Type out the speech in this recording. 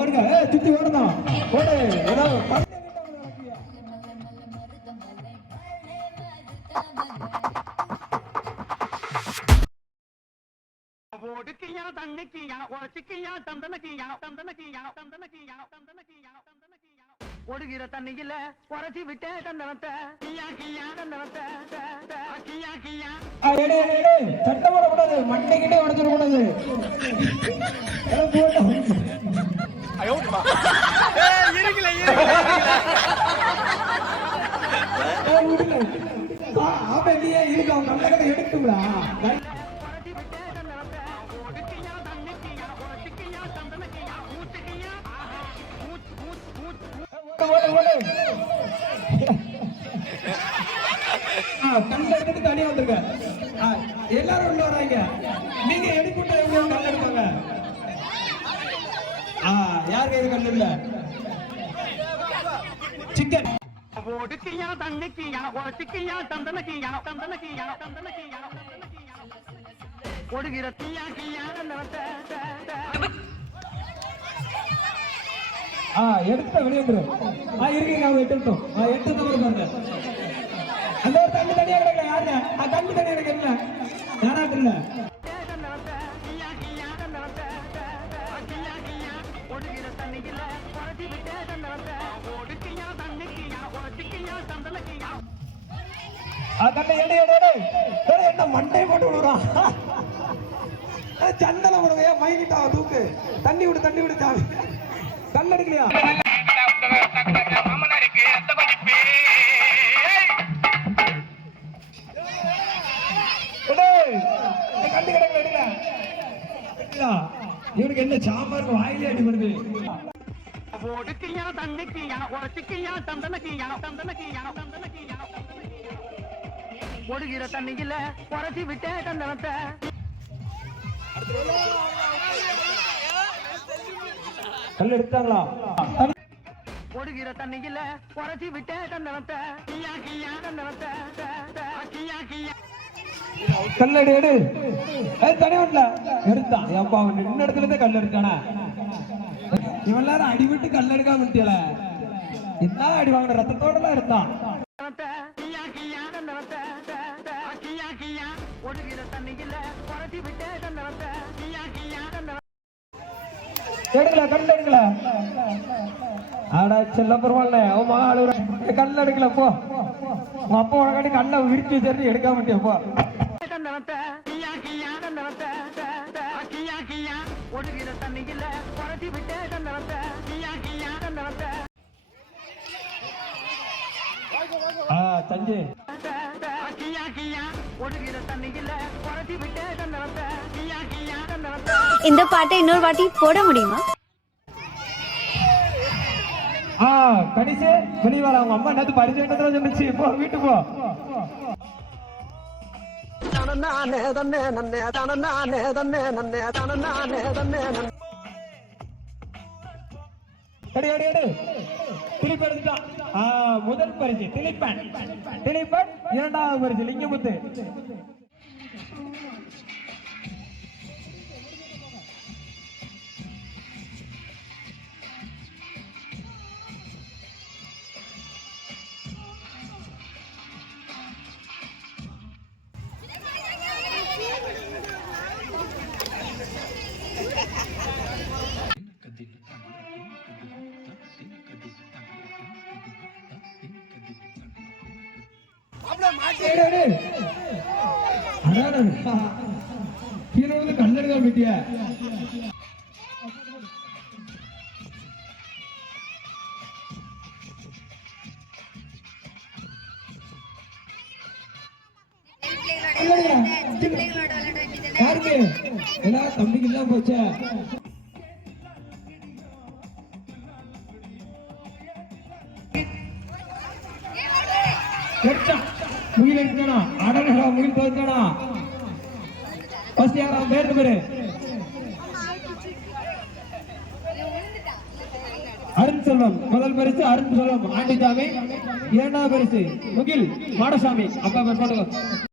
ஓடுங்க, சுத்தி ஓடணும், ஓடு. ஏதாவது ஓடுக்கியா தண்ணிக்கியா உரச்சிக்கியா தந்தனக்கியா தந்தனக்கியா தந்தனக்கியா தந்தனக்கியா தந்தனக்கியா ஓடுகிற தண்ணியில உரச்சி விட்டே தந்தனத்தை கியா கியா தந்தனத்தை கியா கியா. சட்டம் போடக்கூடாது, மண்டைக்கிட்டே உடச்சிடக்கூடாது. இருக்கு அவங்க நல்ல கடை எடுத்துங்களா கல்ல எடுத்துட்டு தனியா வந்துருங்க. எல்லாரும் உள்ள வராங்க. நீங்க எடுத்துட்டு கல் எடுப்பாங்க. யாருக்கு எது கல் இல்ல? சிக்கன் ஓடுக்கியா தண்ணிக்கியா உரச்சிக்கியா தந்தனக்கியா தந்தனக்கியா தந்தனக்கியா ஓடுகிற கியா கியா தந்தனத்தை எடுத்த வெளியேந்துரு. இருக்கீங்க, அவங்க எடுத்துட்டோம். எடுத்து பாருங்க. அந்த ஒரு தண்ணி தனியா கிடக்கல. யாருங்க தண்ணி தனியா கிடக்கல? யாராட்டு இல்ல. என்ன மண்டை போட்டு விடுறான். சந்தன விடுங்க, மைகிட்டா தூக்கு. தண்ணி விடு, தண்ணி விடு. கல் எடுக்கலையா? கண்டு கிடக்கல. இவனுக்கு என்ன சாம்பார் வாயிலே அடிபடுது. ஓடுக்கியா தண்ணிக்கியா உரச்சிக்கியா தந்தனக்கியா தந்தனக்கியா தந்தனக்கியா ஓடுகிற தண்ணியில உரச்சி விட்டே தந்தனத்தை கல் எடுத்தாங்களா? ஓடுகிற தண்ணியில உரச்சி விட்டே தந்தனத்தை கியா கியா தந்தனத்தை கியா கியா. கல் எடு. தனி ஒண்ணல எடுத்தான். அப்பா அவன் நின்ன இடத்துல இருந்து கல் எடுத்தானா? இவன் எல்லாரும் அடிவிட்டு கல் எடுக்காம விட்டியல. என்ன அடி வாங்கின ரத்தத்தோட தான் இருந்தான். ஓடுகிற தண்ணியில உரச்சி விட்டே தந்தனத்தை கியா கியா எடுக்கல, கல் எடுக்கல. ஆடா செல்ல பரவாயில்ல. அவன் மகா அழுகுற. கல் எடுக்கல. போ, உங்க அப்பா உனக்காட்டி கல்ல விரிச்சு வச்சு எடுக்காம விட்டியா? போ. ஓடுகிற தண்ணியில உரச்சி விட்டே தந்தனத்தை கியா கியா தந்தனத்தை தஞ்சை கியா கியா ஓடுகிற தண்ணியில உரச்சி விட்டே தந்தனத்தை கியா கியா தந்தனத்தை. இந்த பாட்டை இன்னொரு வாட்டி போட முடியுமா? கணிசே வெளியே வர. அவங்க அம்மா நேத்து பரிசு சொன்னிச்சு. போ, வீட்டுக்கு போ. திலீப் எடுத்துட்டான். முதல் பரிசு திலீப்பன். இரண்டாவது பரிசு லிங்கமுத்து. கீழே வந்து கல்லெடுக்க விட்டிய. யாருக்கு எல்லாரும் தம்பிக்கு இல்லாம போச்ச. முகில் எடுத்தானா? அடனடா முகில் போயிருக்கானா? ஃபர்ஸ்ட் யாரா பேரு பேரு? அருண் செல்வம். முதல் பரிசு அருண் செல்வம் ஆண்டிசாமி. இரண்டாவது பரிசு முகில் மாடசாமி. அப்பா பேர் போட்டுக்கோ.